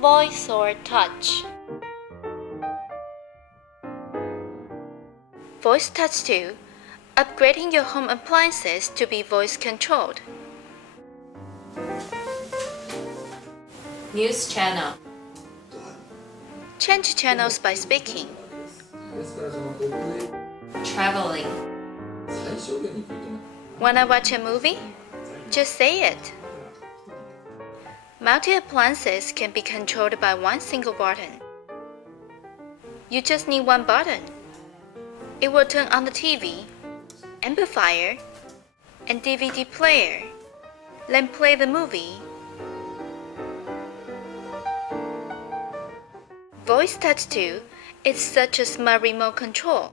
Voice or touch? VoiceTouch 2, upgrading your home appliances to be voice-controlled. News channel. Change channels by speaking. Traveling. Wanna watch a movie? Just say it. Multi-appliances can be controlled by one single button. You just need one button. It will turn on the TV, amplifier, and DVD player, then play the movie. VoiceTouch 2 is such a smart remote control.